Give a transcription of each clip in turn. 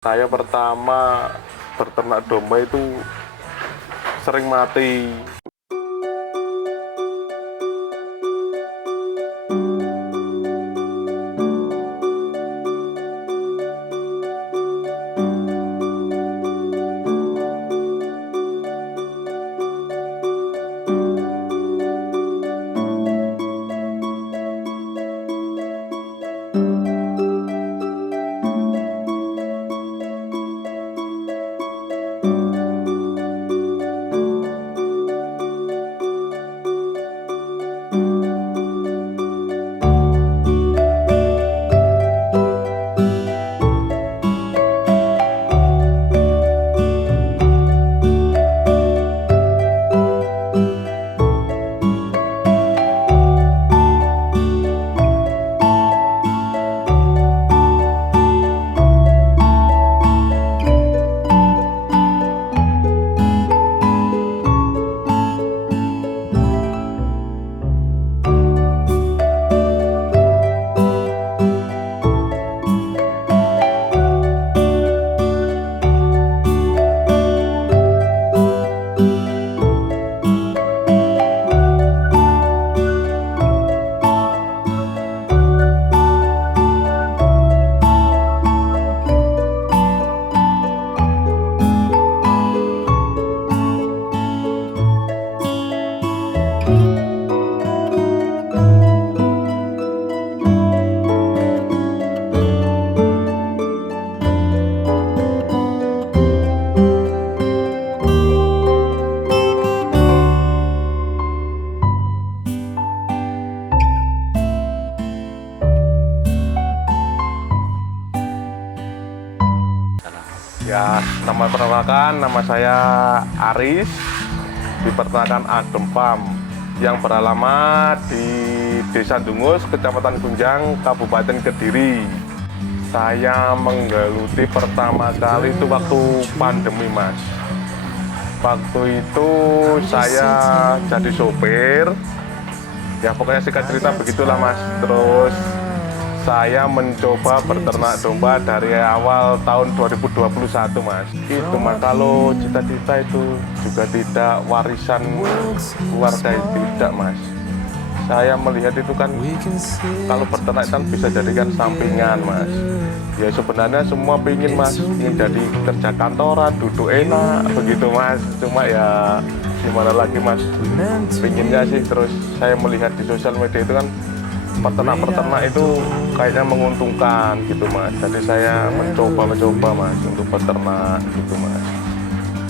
Saya pertama berternak domba itu sering mati. Ya, nama peternakan, nama saya Aris di peternakan Adem Farm yang beralamat di Desa Dungus, Kecamatan Kunjang, Kabupaten Kediri. Saya menggeluti pertama kali itu waktu pandemi, Mas. Waktu itu saya jadi sopir. Ya pokoknya singkat cerita begitulah, Mas. Terus saya mencoba berternak domba dari awal tahun 2021, Mas. Itu Mas, kalau cita-cita itu juga tidak warisan keluarga itu tidak, Mas. Saya melihat itu kan kalau berternak kan bisa jadikan sampingan, Mas. Ya sebenarnya semua pingin, Mas, ingin jadi kerja kantoran, duduk enak, begitu, Mas. Cuma ya gimana lagi, Mas, pinginnya sih. Terus saya melihat di sosial media itu kan peternak itu kayaknya menguntungkan gitu, Mas. Jadi saya mencoba Mas untuk peternak gitu, Mas.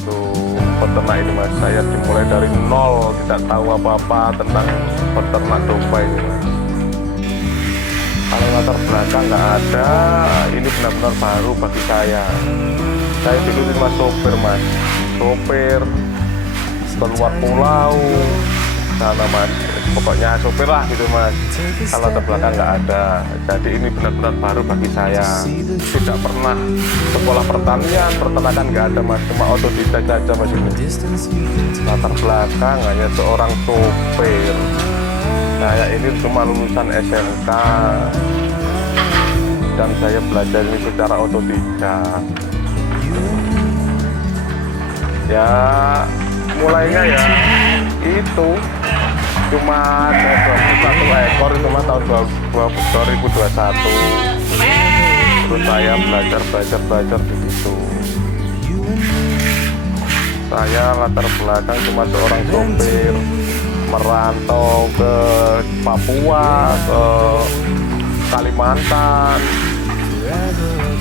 Tuh peternak ini, Mas, saya dimulai dari nol, tidak tahu apa-apa tentang peternak domba ini, Mas. Kalau latar belakang nggak ada, ini benar-benar baru bagi saya. Saya dulu cuma sopir, Mas, sopir keluar pulau sana, Mas. Pokoknya sopir lah gitu, Mas. Kalau latar belakang nggak ada. Jadi ini benar-benar baru bagi saya. Tidak pernah sekolah pertanian, peternakan nggak ada, Mas. Cuma otodidak saja, Mas, ini. Latar belakang hanya seorang sopir. Saya ini cuma lulusan SMK dan saya belajar ini secara otodidak. Ya mulainya ya itu cuma 21 ekor itu, Mas, tahun 2021. Terus saya belajar di situ. Saya latar belakang cuma seorang sopir, merantau ke Papua, ke Kalimantan,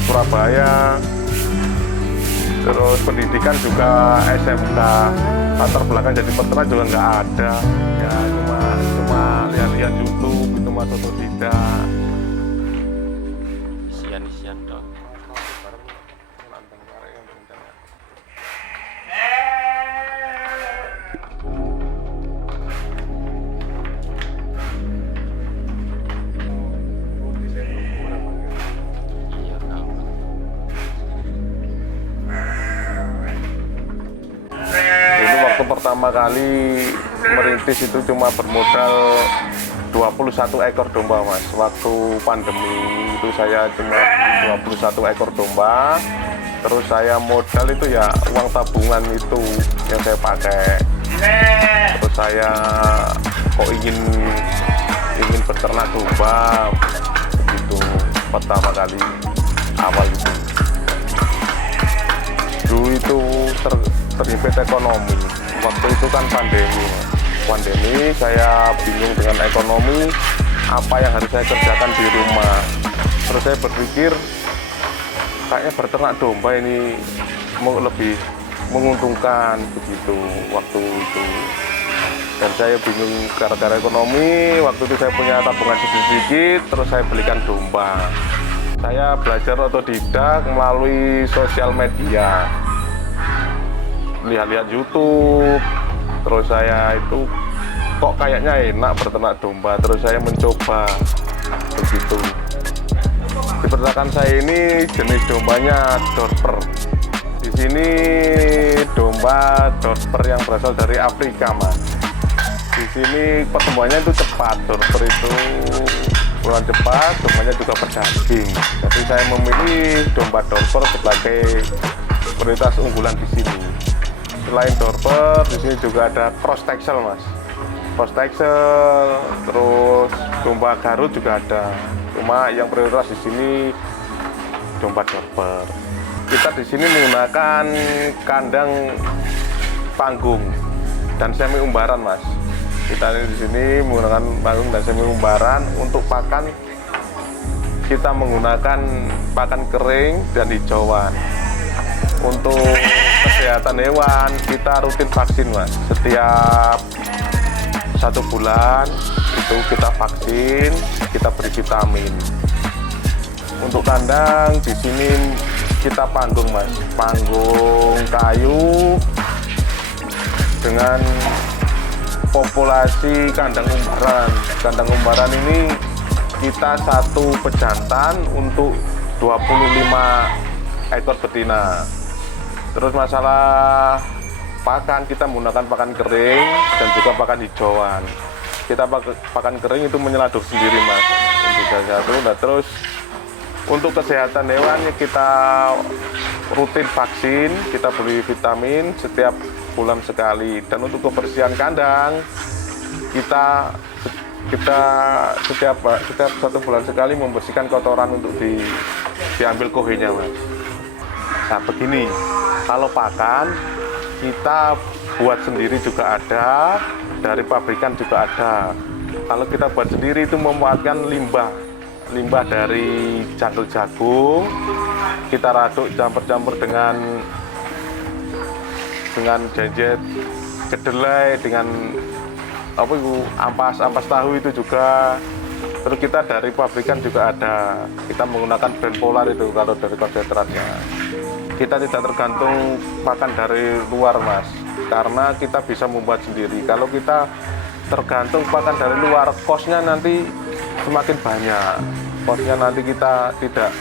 Surabaya. Terus pendidikan juga SMK. Latar belakang jadi peternak juga nggak ada. Ya cuma lihat-lihat YouTube itu, Mas, atau tidak. Isian dong. Iya, tahu. Dulu waktu pertama kali merintis itu cuma bermodal 21 ekor domba, Mas. Waktu pandemi itu saya cuma 21 ekor domba. Terus saya modal itu ya uang tabungan itu yang saya pakai. Terus saya kok ingin beternak domba itu pertama kali awal itu. Dulu itu terhimpit ekonomi. Waktu itu kan pandemi, saya bingung dengan ekonomi, apa yang harus saya kerjakan di rumah. Terus saya berpikir kayaknya beternak domba ini lebih menguntungkan begitu waktu itu. Dan saya bingung gara-gara ekonomi. Waktu itu saya punya tabungan sedikit, terus saya belikan domba. Saya belajar otodidak melalui sosial media, lihat-lihat YouTube. Terus saya itu kok kayaknya enak beternak domba, terus saya mencoba begitu. Di peternakan saya ini jenis dombanya Dorper. Di sini domba Dorper yang berasal dari Afrika, Mas. Di sini pertumbuhannya itu cepat, Dorper itu bulan cepat, dombanya juga berdaging. Jadi saya memilih domba Dorper sebagai prioritas unggulan di sini. Selain Dorper, di sini juga ada Cross Texel, Mas. Cross Texel, terus domba Garut juga ada. Cuma yang prioritas di sini domba Dorper. Kita di sini menggunakan kandang panggung dan semi umbaran, Mas. Kita di sini menggunakan panggung dan semi umbaran. Untuk pakan kita menggunakan pakan kering dan hijauan. Untuk kesehatan hewan kita rutin vaksin, Mas. Setiap 1 bulan itu kita vaksin, kita beri vitamin. Untuk kandang di sini kita panggung, Mas. Panggung kayu dengan populasi kandang umbaran. Kandang umbaran ini kita satu pejantan untuk 25 ekor betina. Terus masalah pakan, kita menggunakan pakan kering dan juga pakan hijauan. Kita pakan kering itu menyeladuh sendiri, Mas. Nah, terus untuk kesehatan hewan kita rutin vaksin, kita beri vitamin setiap bulan sekali. Dan untuk kebersihan kandang kita setiap 1 bulan sekali membersihkan kotoran untuk diambil kohenya, Mas. Nah begini, kalau pakan kita buat sendiri juga ada, dari pabrikan juga ada. Kalau kita buat sendiri itu memanfaatkan limbah dari cangkul jagung, kita aduk campur-campur dengan jenjet kedelai, dengan ampas tahu itu juga. Terus kita dari pabrikan juga ada, kita menggunakan brand Polar itu kalau dari konsentratnya. Kita tidak tergantung pakan dari luar, Mas, karena kita bisa membuat sendiri. Kalau kita tergantung pakan dari luar, kosnya nanti semakin banyak. Kosnya nanti kita tidak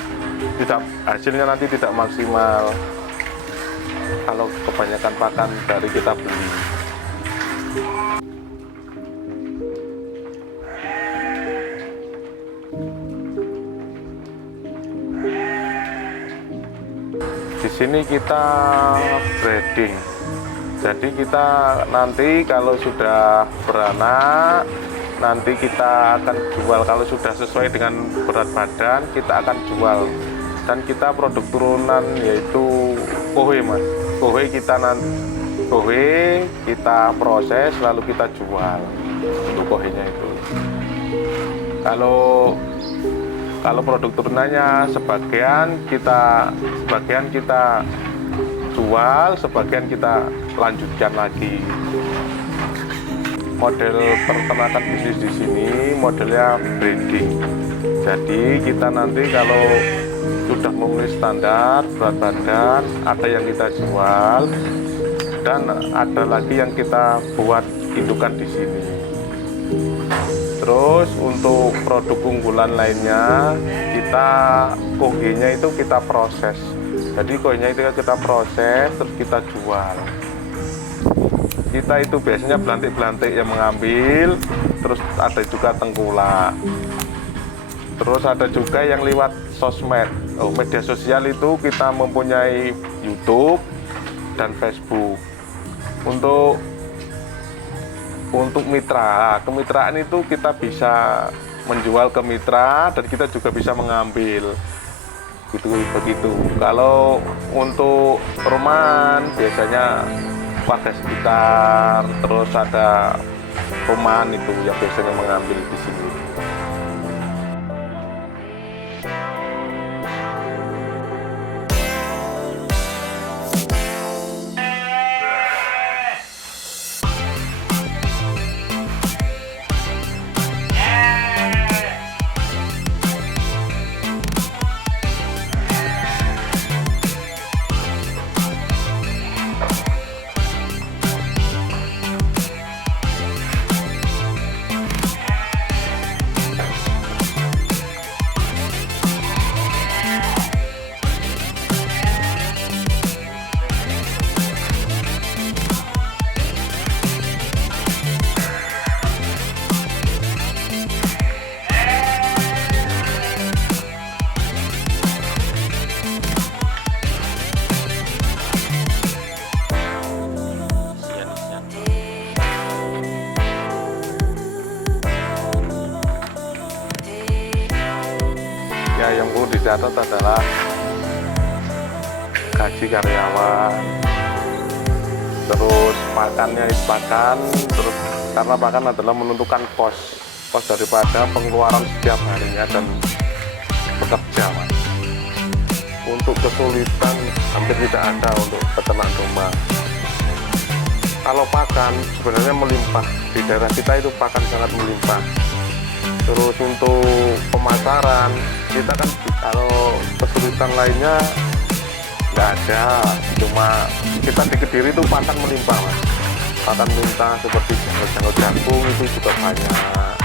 hasilnya nanti tidak maksimal kalau kebanyakan pakan dari kita beli. Di sini kita breeding. Jadi kita nanti kalau sudah beranak, nanti kita akan jual. Kalau sudah sesuai dengan berat badan, kita akan jual. Dan kita produk turunan yaitu kohe, Mas. Kohe kita proses lalu kita jual untuk kohenya itu. Kalau produk turunannya sebagian kita jual, sebagian kita lanjutkan lagi. Model peternakan bisnis di sini modelnya breeding. Jadi kita nanti kalau sudah memenuhi standar berat badan, ada yang kita jual dan ada lagi yang kita buat indukan di sini. Terus untuk produk unggulan lainnya, kohenya itu kita proses. Jadi kohenya itu kita proses, terus kita jual. Kita itu biasanya belantik-belantik yang mengambil, terus ada juga tengkulak. Terus ada juga yang lewat sosmed. Media sosial itu kita mempunyai YouTube dan Facebook. Untuk mitra, kemitraan itu kita bisa menjual ke mitra dan kita juga bisa mengambil. Begitu. Kalau untuk perumahan biasanya warga sekitar, terus ada perumahan itu yang biasanya mengambil di sini. Ya, yang perlu dicatat adalah gaji karyawan, terus makannya makan, terus karena makan adalah menentukan kos daripada pengeluaran setiap harinya dan bekerja, Mas. Untuk kesulitan hampir tidak ada untuk peternak domba. Kalau pakan sebenarnya melimpah, di daerah kita itu pakan sangat melimpah. Terus untuk pemasaran kita kan kalau kesulitan lainnya nggak ada, cuma kita di Kediri itu pakan melimpah, Mas. Pakan melimpah seperti janggut jagung itu juga banyak.